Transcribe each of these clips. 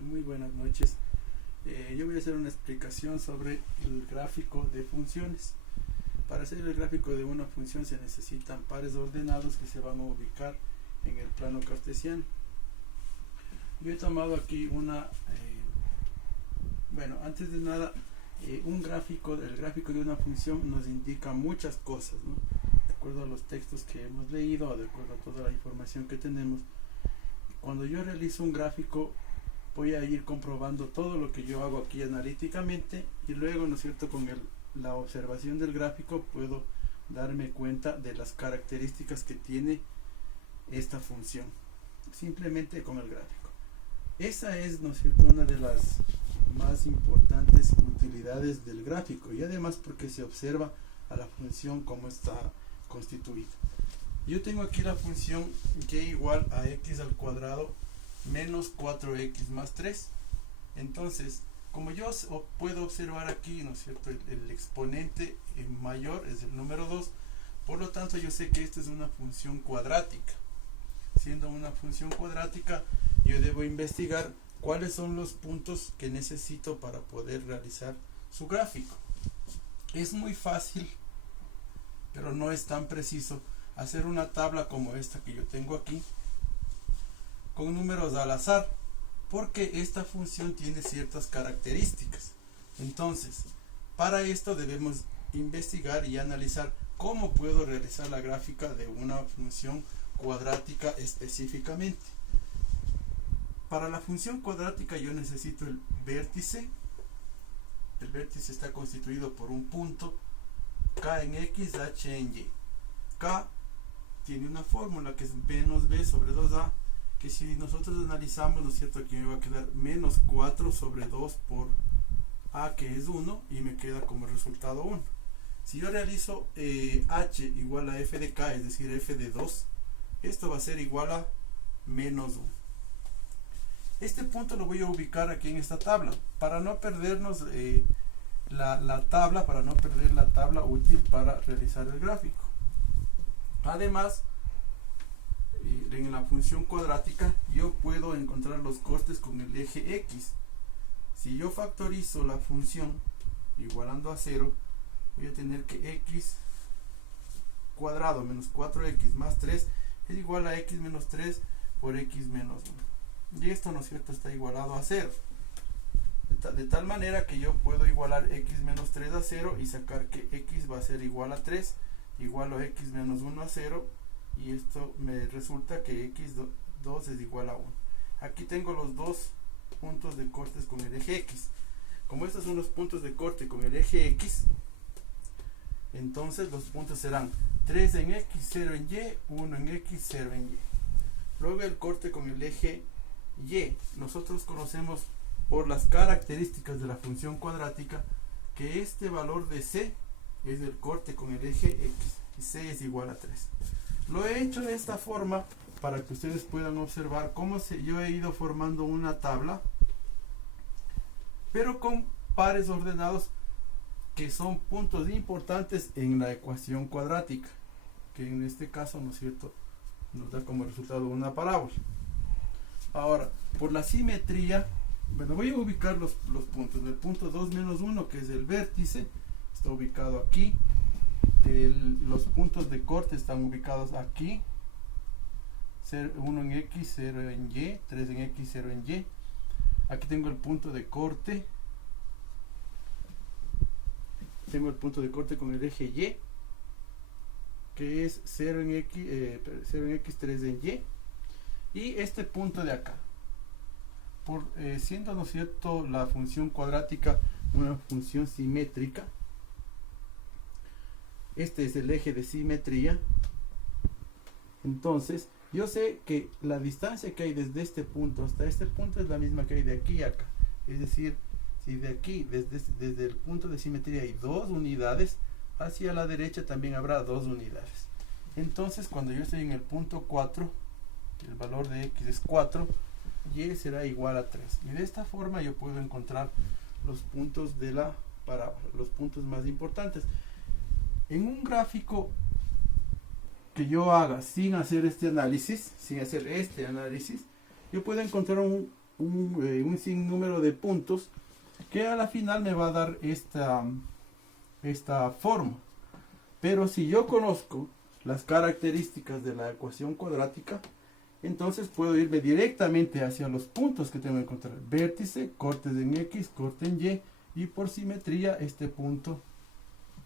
Muy buenas noches. Yo voy a hacer una explicación sobre el gráfico de funciones. Para hacer el gráfico de una función se necesitan pares ordenados que se van a ubicar en el plano cartesiano. Yo he tomado aquí antes de nada, el gráfico de una función nos indica muchas cosas, ¿no? De acuerdo a los textos que hemos leído, de acuerdo a toda la información que tenemos. Cuando yo realizo un gráfico, voy a ir comprobando todo lo que yo hago aquí analíticamente y luego, ¿no es cierto?, con la observación del gráfico puedo darme cuenta de las características que tiene esta función, simplemente con el gráfico. Esa es, ¿no es cierto?, una de las más importantes utilidades del gráfico, y además porque se observa a la función cómo está constituida. Yo tengo aquí la función y igual a x al cuadrado menos 4x más 3. Entonces, como yo puedo observar aquí, ¿no es cierto?, el exponente mayor es el número 2, por lo tanto yo sé que esta es una función cuadrática. Siendo una función cuadrática, yo debo investigar cuáles son los puntos que necesito para poder realizar su gráfico. Es muy fácil, pero no es tan preciso, hacer una tabla como esta que yo tengo aquí, con números al azar, porque esta función tiene ciertas características. Entonces, para esto debemos investigar y analizar cómo puedo realizar la gráfica de una función cuadrática específicamente. Para la función cuadrática yo necesito el vértice. El vértice está constituido por un punto, k en x, h en y. K tiene una fórmula que es menos b sobre 2a, que si nosotros analizamos, ¿no es cierto?, aquí me va a quedar menos 4 sobre 2 por a, que es 1, y me queda como resultado 1. Si yo realizo h igual a f de k, es decir, f de 2, esto va a ser igual a menos 1. Este punto lo voy a ubicar aquí en esta tabla, para no perdernos la tabla, para no perder la tabla útil para realizar el gráfico. Además, en la función cuadrática yo puedo encontrar los costes con el eje x. Si yo factorizo la función igualando a 0, voy a tener que x cuadrado menos 4x más 3 es igual a x menos 3 por x menos 1. Y esto, ¿no es cierto?, está igualado a 0. De tal manera que yo puedo igualar x menos 3 a 0 y sacar que x va a ser igual a 3, igual a x menos 1 a 0, y esto me resulta que x2 es igual a 1. Aquí tengo los dos puntos de cortes con el eje x. Como estos son los puntos de corte con el eje x, entonces los puntos serán 3 en x, 0 en y, 1 en x, 0 en y. Luego el corte con el eje y. Nosotros conocemos por las características de la función cuadrática que este valor de c es el corte con el eje x, y c es igual a 3. Lo he hecho de esta forma para que ustedes puedan observar cómo yo he ido formando una tabla, pero con pares ordenados que son puntos importantes en la ecuación cuadrática, que en este caso, ¿no es cierto?, nos da como resultado una parábola. Ahora, por la simetría, voy a ubicar los puntos. El punto 2 menos 1, que es el vértice, está ubicado aquí. Los puntos de corte están ubicados aquí. 1 en x, 0 en y, 3 en x, 0 en y. Aquí tengo el punto de corte. Tengo el punto de corte con el eje y, que es 0 en x, 3 en y. Y este punto de acá. Siendo, ¿no es cierto?, la función cuadrática una función simétrica, este es el eje de simetría. Entonces yo sé que la distancia que hay desde este punto hasta este punto es la misma que hay de aquí a acá. Es decir, si de aquí, desde el punto de simetría, hay 2 unidades, hacia la derecha también habrá 2 unidades. Entonces, cuando yo estoy en el punto 4, el valor de x es 4, y será igual a 3. Y de esta forma yo puedo encontrar los puntos de la parábola, los puntos más importantes. En un gráfico que yo haga sin hacer este análisis, yo puedo encontrar un sinnúmero de puntos que a la final me va a dar esta forma. Pero si yo conozco las características de la ecuación cuadrática, entonces puedo irme directamente hacia los puntos que tengo que encontrar. Vértice, cortes en X, corte en Y, y por simetría este punto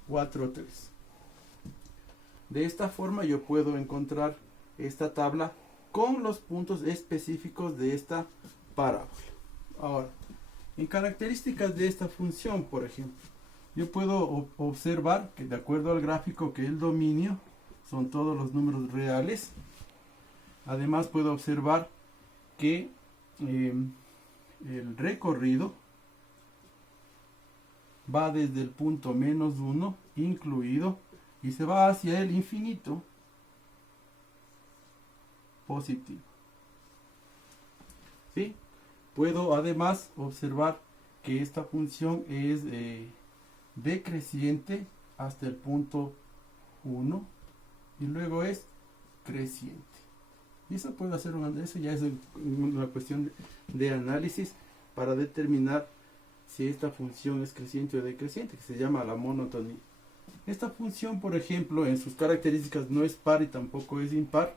4, 3. De esta forma yo puedo encontrar esta tabla con los puntos específicos de esta parábola. Ahora, en características de esta función, por ejemplo, yo puedo observar que de acuerdo al gráfico que el dominio son todos los números reales. Además puedo observar que el recorrido va desde el punto -1 incluido y se va hacia el infinito positivo. ¿Sí? Puedo además observar que esta función es decreciente hasta el punto 1 y luego es creciente. Y eso puedo hacer eso ya es una cuestión de análisis para determinar si esta función es creciente o decreciente, que se llama la monotonía. Esta función, por ejemplo, en sus características no es par y tampoco es impar,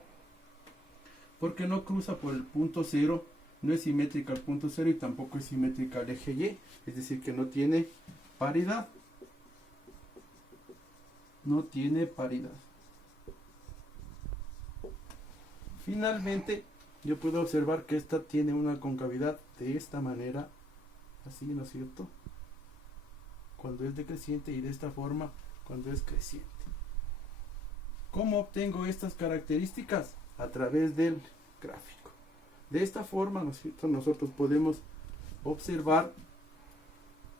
porque no cruza por el punto 0, no es simétrica al punto 0 y tampoco es simétrica al eje Y, es decir, que no tiene paridad. No tiene paridad. Finalmente, yo puedo observar que esta tiene una concavidad de esta manera, así, ¿no es cierto? Cuando es decreciente, y de esta forma cuando es creciente. ¿Cómo obtengo estas características? A través del gráfico. De esta forma, ¿no es cierto?, nosotros podemos observar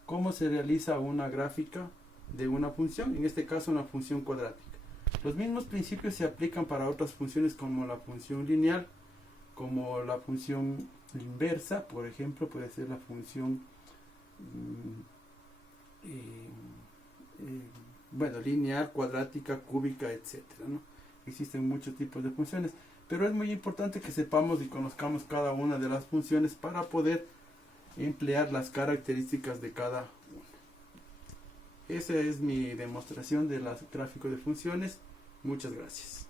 cómo se realiza una gráfica de una función, en este caso una función cuadrática. Los mismos principios se aplican para otras funciones como la función lineal, como la función inversa, por ejemplo, puede ser la función lineal, cuadrática, cúbica, etcétera, ¿no? Existen muchos tipos de funciones, pero es muy importante que sepamos y conozcamos cada una de las funciones para poder emplear las características de cada una. Esa es mi demostración del gráfico de funciones. Muchas gracias.